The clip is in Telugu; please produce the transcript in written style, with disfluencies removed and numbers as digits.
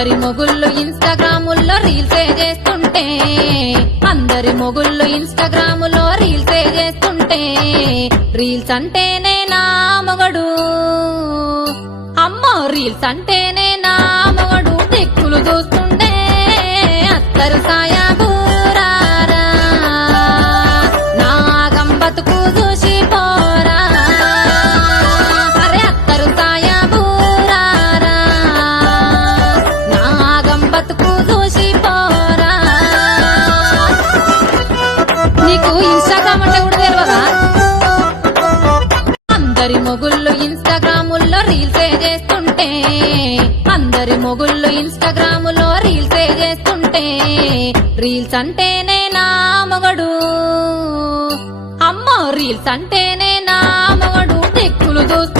అందరి మొగుళ్ళు ఇన్స్టాగ్రాముల్లో రీల్సే చేస్తుంటే అందరి మొగుళ్ళు ఇన్స్టాగ్రాములో రీల్సే చేస్తుంటే రీల్స్ అంటేనే నా మొగడు అమ్మో రీల్స్ అంటేనే నా మొగడు దిక్కులు చూస్తుండే అత్తరు సాయాబూరారా నా గంబతుకు చూసి పోరా అరే అత్తరు సాయాబూరారా నా గంబతుకు చూసి పోరా నీకు ఇన్స్టాగ్రామ్ అంటే కూడా తెలియదా అందరి మొగుళ్ళు ఇన్స్టాగ్రాముల్లో రీల్సే చేస్తుంటే అందరి మొగుళ్ళు ఇన్స్టాగ్రాములో రీల్సే చేస్తుంటే రీల్స్ అంటేనే నా మొగడు అమ్మో రీల్స్ అంటేనే నా మొగడు దిక్కులు చూస్తూ